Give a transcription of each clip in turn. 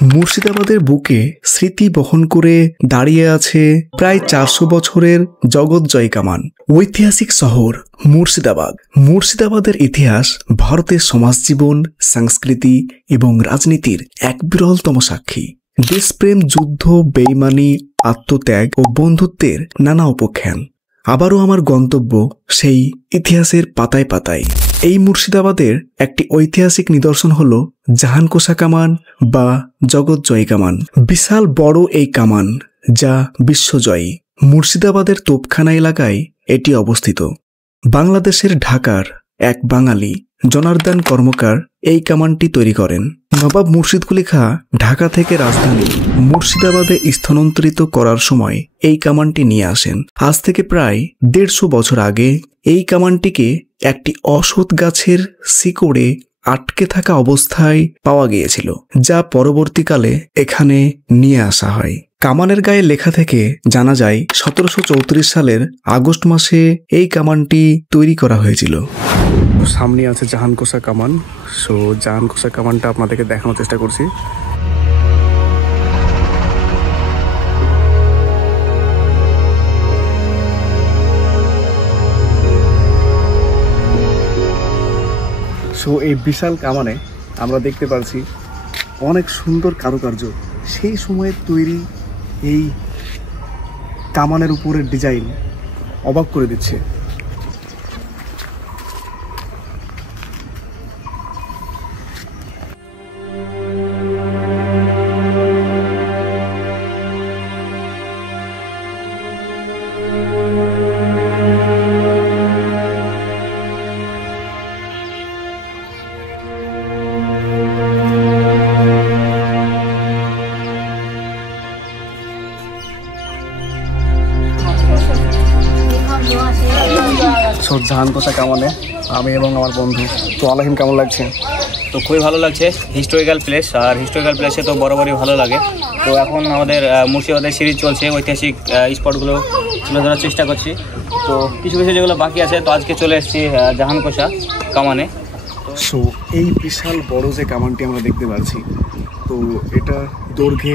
মুর্শিদাবাদের বুকে স্মৃতি বহন করে দাঁড়িয়ে আছে প্রায় 400 বছরের জগৎজয়ী কামান। ঐতিহাসিক শহর মুর্শিদাবাদ। মুর্শিদাবাদের ইতিহাস ভারতের সমাজজীবন, সংস্কৃতি এবং রাজনীতির এক বিরলতম সাক্ষী। দেশপ্রেম, যুদ্ধ, বেইমানি, আত্মত্যাগ ও বন্ধুত্বের নানা উপখ্যান। আবারও আমার গন্তব্য সেই ইতিহাসের পাতায় পাতায়। এই মুর্শিদাবাদের একটি ঐতিহাসিক নিদর্শন হল জাহানকোষা কামান বা জগৎজয়ী কামান। বিশাল বড় এই কামান, যা বিশ্বজয়ী। মুর্শিদাবাদের তোপখানা এলাকায় এটি অবস্থিত। বাংলাদেশের ঢাকার এক বাঙালি জনার্দন কর্মকার এই কামানটি তৈরি করেন। নবাব মুর্শিদ কুলি খাঁ ঢাকা থেকে রাজধানী মুর্শিদাবাদে স্থানান্তরিত করার সময় এই কামানটি নিয়ে আসেন। আজ থেকে প্রায় 150 বছর আগে এই কামানটিকে একটি অশ্বত্থ গাছের শিকড়ে আটকে থাকা অবস্থায় পাওয়া গিয়েছিল, যা পরবর্তীকালে এখানে নিয়ে আসা হয়। কামানের গায়ে লেখা থেকে জানা যায় 1734 সালের আগস্ট মাসে এই কামানটি তৈরি করা হয়েছিল। সামনে আছে জাহানকোষা কামান। সো জাহানকোষা কামানটা আপনাদেরকে দেখানোর চেষ্টা করছি। সো এই বিশাল কামানে আমরা দেখতে পাচ্ছি অনেক সুন্দর কারুকার্য। সেই সময়ের তৈরি এই কামানের উপরের ডিজাইন অবাক করে দিচ্ছে। জাহানকোষা কামানে আমি এবং আমার বন্ধু। তো আলাহিম, কেমন লাগছে? তো খুবই ভালো লাগছে। হিস্টোরিক্যাল প্লেস, আর হিস্টোরিক্যাল প্লেসে তো বরাবরই ভালো লাগে। তো এখন আমাদের মুর্শিদাবাদের সিরিজ চলছে, ঐতিহাসিক স্পটগুলো তুলে ধরার চেষ্টা করছি। তো কিছু কিছু যেগুলো বাকি আছে, তো আজকে চলে এসেছি জাহানকোষা কামানে। সো এই বিশাল বড় যে কামানটি আমরা দেখতে পাচ্ছি, তো এটা দৈর্ঘ্যে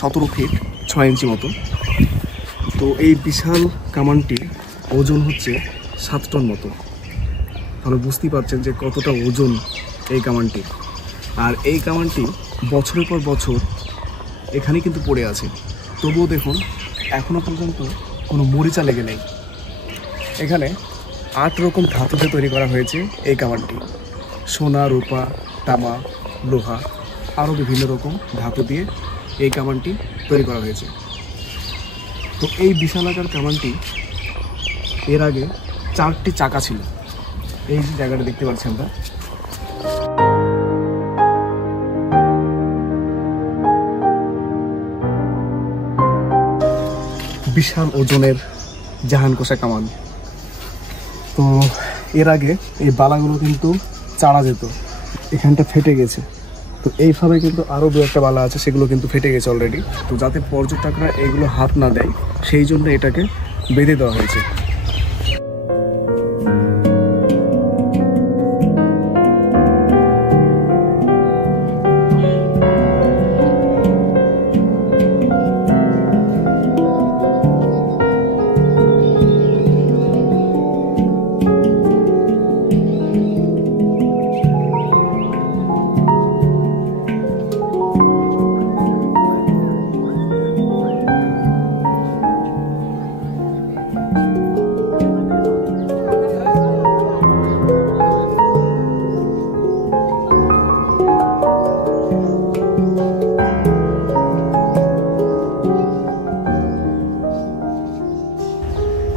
17 ফিট 6 ইঞ্চি মতো। তো এই বিশাল কামানটি ওজন হচ্ছে 7 টন মতো। তাহলে বুঝতেই পারছেন যে কতটা ওজন এই কামানটি। আর এই কামানটি বছরের পর বছর এখানে কিন্তু পড়ে আছে। তবুও দেখুন এখনও পর্যন্ত কোনো মরিচা লেগে নেই। এখানে 8 রকম ধাতুতে তৈরি করা হয়েছে এই কামানটি। সোনা, রূপা, তামা, লোহা, আরও বিভিন্ন রকম ধাতু দিয়ে এই কামানটি তৈরি করা হয়েছে। তো এই বিশালাকার কামানটি এর আগে 4টি চাকা ছিল। এই জায়গাটা দেখতে পাচ্ছি আমরা। বিশাল ওজনের জাহানকোষা কামান। তো এর আগে এই বালাগুলো কিন্তু চাড়া যেত, এখানটা ফেটে গেছে। তো এইভাবে কিন্তু আরও 2-1টা বালা আছে, সেগুলো কিন্তু ফেটে গেছে অলরেডি। তো যাতে পর্যটকরা এগুলো হাত না দেয় সেই জন্য এটাকে বেঁধে দেওয়া হয়েছে।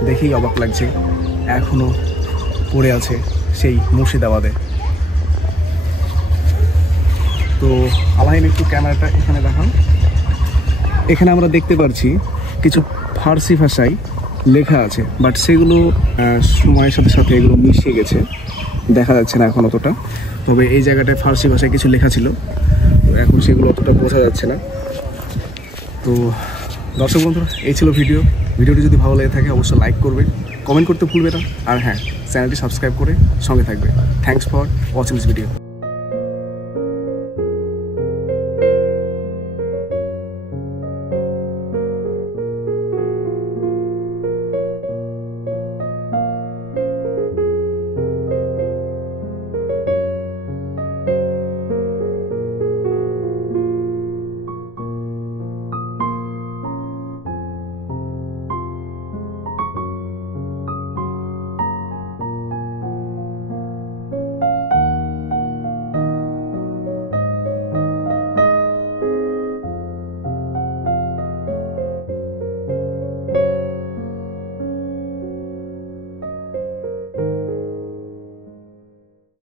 দেখেই অবাক লাগছে, এখনো পড়ে আছে সেই মুর্শিদাবাদে। তো আলাহিম, একটু ক্যামেরাটা এখানে দেখান। এখানে আমরা দেখতে পাচ্ছি কিছু ফার্সি ভাষায় লেখা আছে, বাট সেগুলো সময়ের সাথে সাথে এগুলো মিশিয়ে গেছে, দেখা যাচ্ছে না এখন অতটা। তবে এই জায়গাটায় ফার্সি ভাষায় কিছু লেখা ছিল, তো এখন সেগুলো অতটা বোঝা যাচ্ছে না। তো দর্শক বন্ধুরা, এই ছিল ভিডিওটি যদি ভালো লেগে থাকে অবশ্যই লাইক করবে, কমেন্ট করতে ভুলবে না, আর হ্যাঁ, চ্যানেলটি সাবস্ক্রাইব করে সঙ্গে থাকবে। Thanks for watching this video.